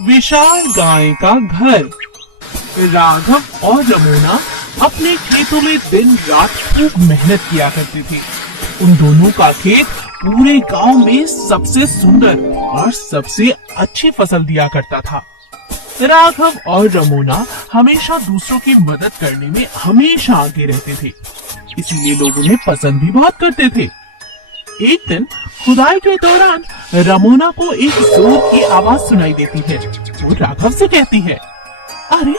विशाल गाय का घर। राघव और रमोना अपने खेतों में दिन रात खूब मेहनत किया करते थे। उन दोनों का खेत पूरे गांव में सबसे सुंदर और सबसे अच्छी फसल दिया करता था। राघव और रमोना हमेशा दूसरों की मदद करने में हमेशा आगे रहते थे, इसीलिए लोग उन्हें पसंद भी बहुत करते थे। एक दिन खुदाई के दौरान रमोना को एक जोर की आवाज सुनाई देती है। वो राघव से कहती है, अरे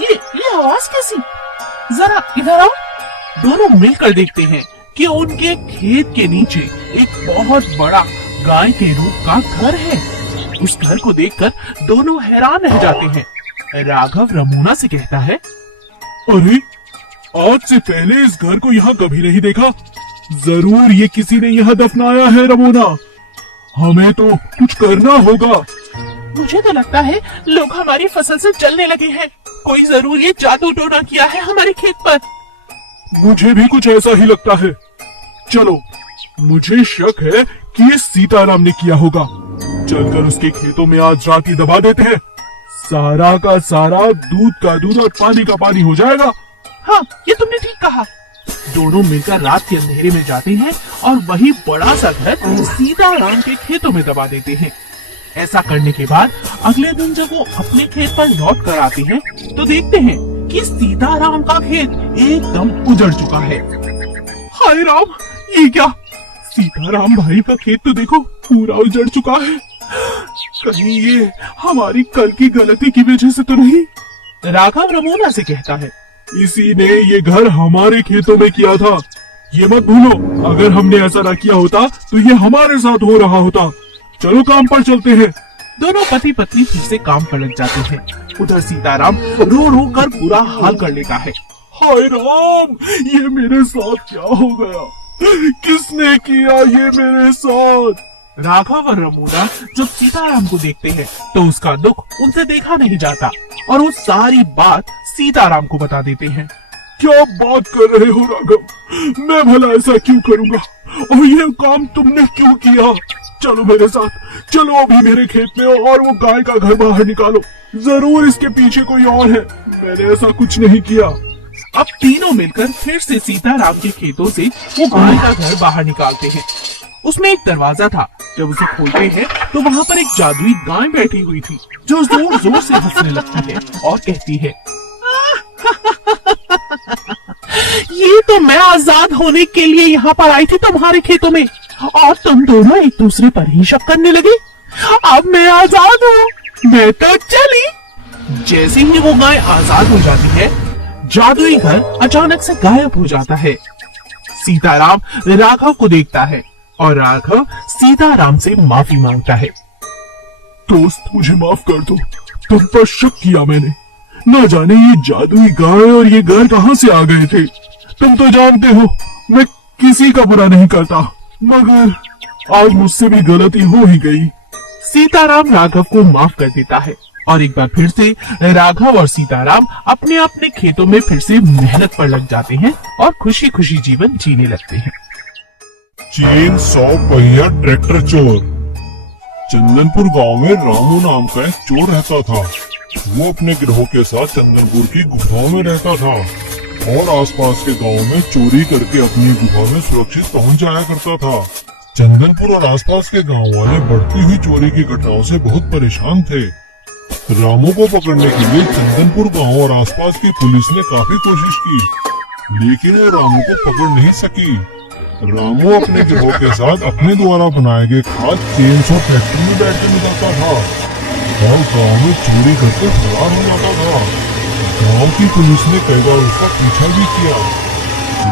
ये आवाज कैसी? जरा इधर आओ। दोनों मिलकर देखते हैं कि उनके खेत के नीचे एक बहुत बड़ा गाय के रूप का घर है। उस घर को देखकर दोनों हैरान रह जाते हैं। राघव रमोना से कहता है, अरे आज से पहले इस घर को यहाँ कभी नहीं देखा। जरूर ये किसी ने यहाँ दफनाया है रमोना। हमें तो कुछ करना होगा। मुझे तो लगता है लोग हमारी फसल से जलने लगे हैं। कोई जरूर ये जादू टोना किया है हमारे खेत पर। मुझे भी कुछ ऐसा ही लगता है। चलो, मुझे शक है कि ये सीताराम ने किया होगा। चलकर उसके खेतों में आज रात ही दबा देते हैं। सारा का सारा दूध का दूध और पानी का पानी हो जाएगा। हाँ, ये तुमने ठीक कहा। दोनों मिलकर रात के अंधेरे में जाते हैं और वही बड़ा सा घर सीताराम के खेतों में दबा देते हैं। ऐसा करने के बाद अगले दिन जब वो अपने खेत पर लौट कर आते हैं तो देखते हैं कि सीताराम का खेत एकदम उजड़ चुका है। हाय राम, ये क्या? सीताराम भाई का खेत तो देखो पूरा उजड़ चुका है। कहीं ये हमारी कल की गलती की वजह से तो नहीं? राघव रमोना से कहता है, इसी ने ये घर हमारे खेतों में किया था। ये मत भूलो, अगर हमने ऐसा न किया होता तो ये हमारे साथ हो रहा होता। चलो काम पर चलते हैं। दोनों पति पत्नी फिर से काम पर लग जाते हैं। उधर सीताराम रो रो कर बुरा हाल कर लेता है। हाय राम, ये मेरे साथ क्या हो गया? किसने किया ये मेरे साथ? राघव और रमोना जब सीताराम को देखते हैं तो उसका दुख उनसे देखा नहीं जाता और वो सारी बात सीताराम को बता देते हैं। क्या बात कर रहे हो राघव? मैं भला ऐसा क्यों करूंगा? और ये काम तुमने क्यों किया? चलो मेरे साथ, चलो अभी मेरे खेत में और वो गाय का घर बाहर निकालो। जरूर इसके पीछे कोई और है। मैंने ऐसा कुछ नहीं किया। अब तीनों मिलकर फिर से सीताराम के खेतों से वो गाय का घर बाहर निकालते हैं। उसमें एक दरवाजा था। जब उसे खोलते हैं तो वहाँ पर एक जादुई गाय बैठी हुई थी जो जोर जोर से हंसने लगती है और कहती है, ये तो मैं आजाद होने के लिए यहाँ पर आई थी तुम्हारे खेतों में और तुम दोनों एक दूसरे पर ही शक करने लगे। अब मैं आजाद हूँ, मैं तो चली। जैसे ही वो गाय आजाद हो जाती है, जादुई घर अचानक से गायब हो जाता है। सीताराम राघव को देखता है और राघव सीताराम से माफी मांगता है। दोस्त, मुझे माफ कर दो। तुम पर शक किया मैंने। न जाने ये जादुई गाय और ये घर कहाँ से आ गए थे। तुम तो जानते हो मैं किसी का बुरा नहीं करता, मगर आज मुझसे भी गलती हो ही गई। सीताराम राघव को माफ कर देता है और एक बार फिर से राघव और सीताराम अपने अपने खेतों में फिर से मेहनत पर लग जाते हैं और खुशी खुशी जीवन जीने लगते हैं। चीन 100 पहिया ट्रैक्टर चोर। चंदनपुर गांव में रामू नाम का एक चोर रहता था। वो अपने गिरोह के साथ चंदनपुर की गुफाओं में रहता था और आसपास के गांव में चोरी करके अपनी गुफा में सुरक्षित पहुंच जाया करता था। चंदनपुर और आसपास के गांव वाले बढ़ती हुई चोरी की घटनाओं से बहुत परेशान थे। रामू को पकड़ने के लिए चंदनपुर गांव और आसपास की पुलिस ने काफी कोशिश की, लेकिन वो रामू को पकड़ नहीं सकी। रामू अपने गिरोह के साथ अपने द्वारा बनाए गए खास चेन फैक्ट्री में बैठ कर निकलता था और गांव में चोरी करके फरार हो जाता था। गांव की पुलिस ने कई बार उसका पीछा भी किया,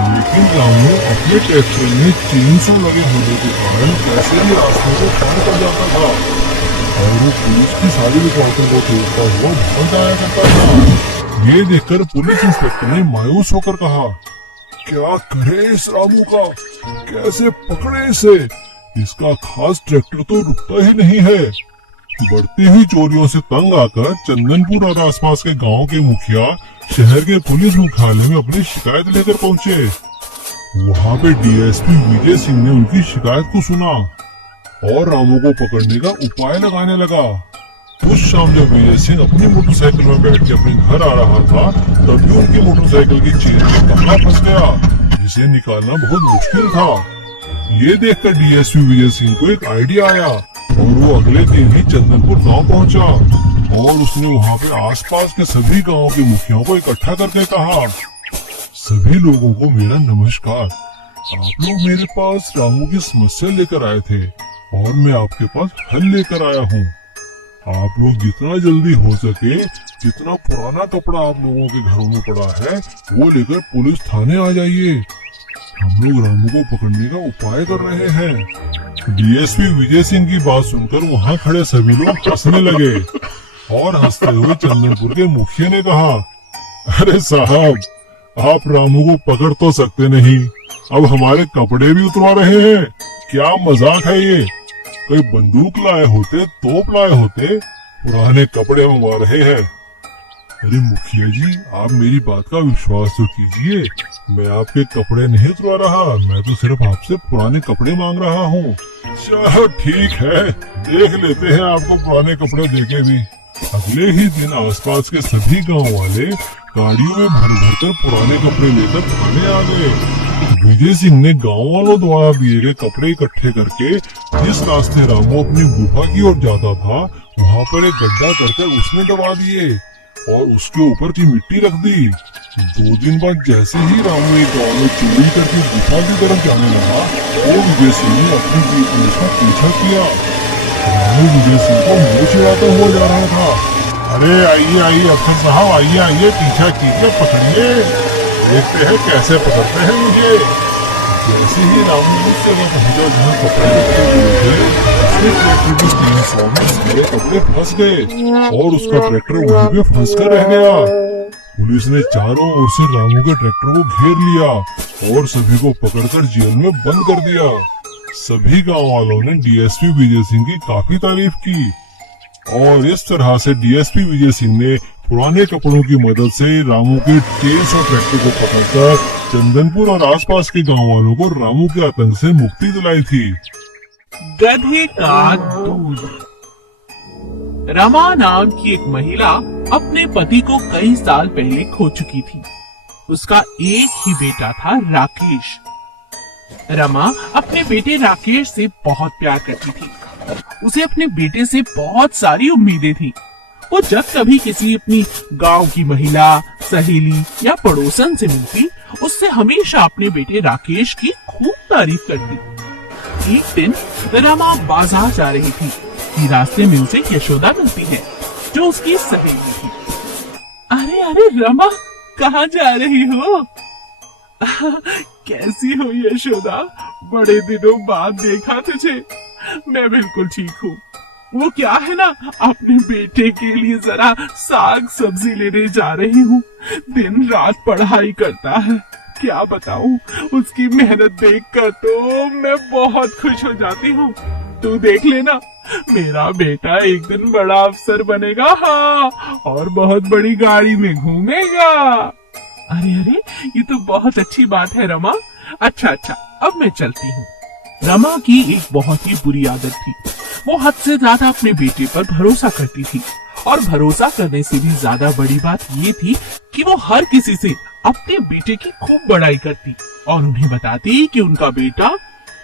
लेकिन रामू अपने ट्रैक्टर में चेन लगे होने के कारण कैसे भी रास्ते को पार कर जाता था और वो पुलिस की सारी रुकावटों को तोड़ता हुआ भाग जाया करता था। ये देखकर पुलिस इंस्पेक्टर ने मायूस होकर कहा, क्या करे इस रामू का? कैसे पकड़े इसे? इसका खास ट्रैक्टर तो रुकता ही नहीं है। बढ़ती हुई चोरियों से तंग आकर चंदनपुर और आसपास के गांव के मुखिया शहर के पुलिस मुख्यालय में अपनी शिकायत लेकर पहुंचे। वहां पे डीएसपी विजय सिंह ने उनकी शिकायत को सुना और रामू को पकड़ने का उपाय लगाने लगा। उस शाम जब विजय सिंह अपनी मोटरसाइकिल में बैठ के अपने घर आ रहा था, तभी उनकी मोटरसाइकिल की चेन में कपड़ा फंस गया, जिसे निकालना बहुत मुश्किल था। ये देखकर डीएसपी विजय सिंह को एक आइडिया आया और वो अगले दिन ही चंदनपुर गांव पहुंचा और उसने वहां पे आसपास के सभी गांव के मुखियाओं को इकट्ठा करके कहा, सभी लोगों को मेरा नमस्कार। आप लोग मेरे पास रामू की समस्या लेकर आए थे और मैं आपके पास हल लेकर आया हूँ। आप लोग जितना जल्दी हो सके, जितना पुराना कपड़ा आप लोगों के घरों में पड़ा है, वो लेकर पुलिस थाने आ जाइए। हम लोग रामू को पकड़ने का उपाय कर रहे हैं। डीएसपी विजय सिंह की बात सुनकर वहाँ खड़े सभी लोग हंसने लगे और हंसते हुए चंदनपुर के मुखिया ने कहा, अरे साहब, आप रामू को पकड़ तो सकते नहीं, अब हमारे कपड़े भी उतरवा रहे हैं। क्या मजाक है ये? कोई बंदूक लाए होते, तोप लाए होते, पुराने कपड़े मंगवा रहे हैं। अरे मुखिया जी, आप मेरी बात का विश्वास तो कीजिए, मैं आपके कपड़े नहीं उतरवा रहा, मैं तो सिर्फ आपसे पुराने कपड़े मांग रहा हूँ। चलो ठीक है, देख लेते हैं आपको पुराने कपड़े देके भी। अगले ही दिन आसपास के सभी गांव वाले गाड़ियों में भर भर कर पुराने कपड़े लेकर थाने आ गए। विजय सिंह ने गांव वालों द्वारा दिए गए कपड़े इकट्ठे करके जिस रास्ते रामू अपनी गुफा की ओर जाता था, वहाँ पर एक गड्ढा करके उसने दबा दिए और उसके ऊपर की मिट्टी रख दी। 2 दिन बाद जैसे ही रामू एक गाँव में चोरी करके गुफा की तरफ जाने लगा, वो विजय सिंह ने अपनी पुलिस का पीछा किया। रामू विजय सिंह को मुँह चिढ़ाता हुआ जा रहा था। अरे आइए आइए अफसर साहब, आइए आइए, पीछा कीजिए, पकड़िए, देखते हैं कैसे पकड़ते हैं मुझे। जैसे ही रामू उस जगह पहुंचा जहाँ कपड़े रखे हुए थे, उसके ट्रैक्टर की चेनसॉ में सारे कपड़े फंस गए और उसका ट्रैक्टर वहीं पे फंस कर रह गया। पुलिस ने चारों ओर से रामू के ट्रैक्टर को घेर लिया और सभी को पकड़कर जेल में बंद कर दिया। सभी गांव वालों ने डीएसपी विजय सिंह की काफी तारीफ की और इस तरह से डीएसपी विजय सिंह ने पुराने कपड़ों की मदद से रामू की चेन और ट्रैक्टर को पकड़कर चंदनपुर और आसपास के गांव वालों को रामू के आतंक से मुक्ति दिलाई थी। गधे का दूध। रमा नाम की एक महिला अपने पति को कई साल पहले खो चुकी थी। उसका एक ही बेटा था, राकेश। रमा अपने बेटे राकेश से बहुत प्यार करती थी। उसे अपने बेटे से बहुत सारी उम्मीदें थी। वो जब कभी किसी अपनी गांव की महिला, सहेली या पड़ोसन से मिलती, उससे हमेशा अपने बेटे राकेश की खूब तारीफ करती। एक दिन रमा बाजार जा रही थी कि रास्ते में उसे यशोदा मिलती है, जो उसकी सहेली थी। अरे अरे रमा, कहाँ जा रही हो? कैसी हो यशोदा? बड़े दिनों बाद देखा तुझे। मैं बिल्कुल ठीक हूँ। वो क्या है ना, अपने बेटे के लिए जरा साग सब्जी लेने जा रही हूँ। दिन रात पढ़ाई करता है, क्या बताऊँ, उसकी मेहनत देखकर तो मैं बहुत खुश हो जाती हूँ। तू देख लेना, मेरा बेटा एक दिन बड़ा अफसर बनेगा, हाँ, और बहुत बड़ी गाड़ी में घूमेगा। अरे अरे, ये तो बहुत अच्छी बात है रमा। अच्छा, अब मैं चलती हूँ। रमा की एक बहुत ही बुरी आदत थी। वो हद से ज्यादा अपने बेटे पर भरोसा करती थी और भरोसा करने से भी ज्यादा बड़ी बात ये थी कि वो हर किसी से अपने बेटे की खूब बड़ाई करती और उन्हें बताती कि उनका बेटा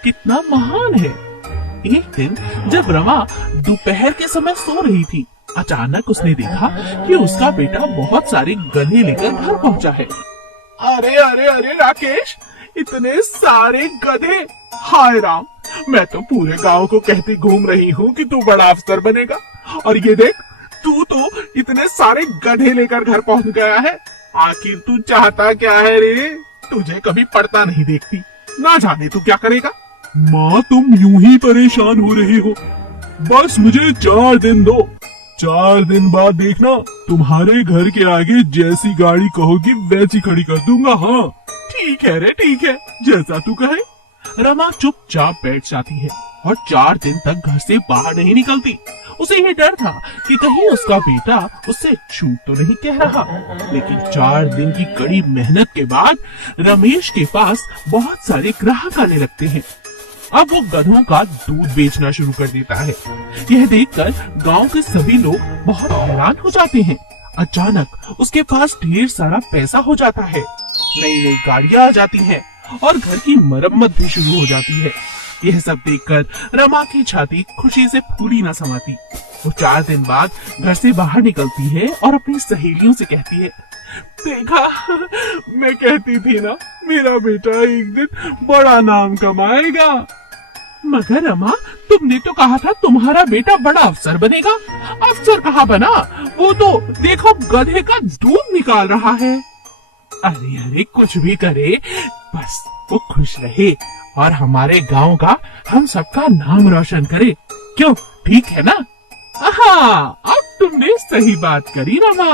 कितना महान है। एक दिन जब रमा दोपहर के समय सो रही थी, अचानक उसने देखा कि उसका बेटा बहुत सारे गधे लेकर घर पहुंचा है। अरे अरे अरे राकेश, इतने सारे गधे! हाय राम, मैं तो पूरे गांव को कहती घूम रही हूँ कि तू बड़ा अफसर बनेगा, और ये देख, तू तो इतने सारे गधे लेकर घर पहुंच गया है। आखिर तू चाहता क्या है रे? तुझे कभी पढ़ता नहीं देखती, ना जाने तू क्या करेगा। माँ, तुम यूं ही परेशान हो रही हो। बस मुझे 4 दिन दो, 4 दिन बाद देखना, तुम्हारे घर के आगे जैसी गाड़ी कहोगी वैसी खड़ी कर दूंगा। हाँ ठीक है रे, ठीक है, जैसा तू कहे। रमा चुपचाप बैठ जाती है और 4 दिन तक घर से बाहर नहीं निकलती। उसे ये डर था कि कहीं उसका बेटा उससे झूठ तो नहीं कह रहा। लेकिन 4 दिन की कड़ी मेहनत के बाद रमेश के पास बहुत सारे ग्राहक आने लगते हैं। अब वो गधों का दूध बेचना शुरू कर देता है। यह देखकर गांव के सभी लोग बहुत हैरान हो जाते हैं। अचानक उसके पास ढेर सारा पैसा हो जाता है, नई नई गाड़ियां आ जाती हैं और घर की मरम्मत भी शुरू हो जाती है। यह सब देखकर रमा की छाती खुशी से फूली न समाती। वो 4 दिन बाद घर से बाहर निकलती है और अपनी सहेलियों से कहती है, देखा, मैं कहती थी ना, मेरा बेटा एक दिन बड़ा नाम कमाएगा। मगर रमा, तुमने तो कहा था तुम्हारा बेटा बड़ा अफसर बनेगा। अफसर कहाँ बना? वो तो देखो गधे का दूध निकाल रहा है। अरे अरे, कुछ भी करे, बस वो खुश रहे और हमारे गांव का, हम सबका नाम रोशन करे। क्यों, ठीक है ना? हाँ, अब तुमने सही बात करी रमा।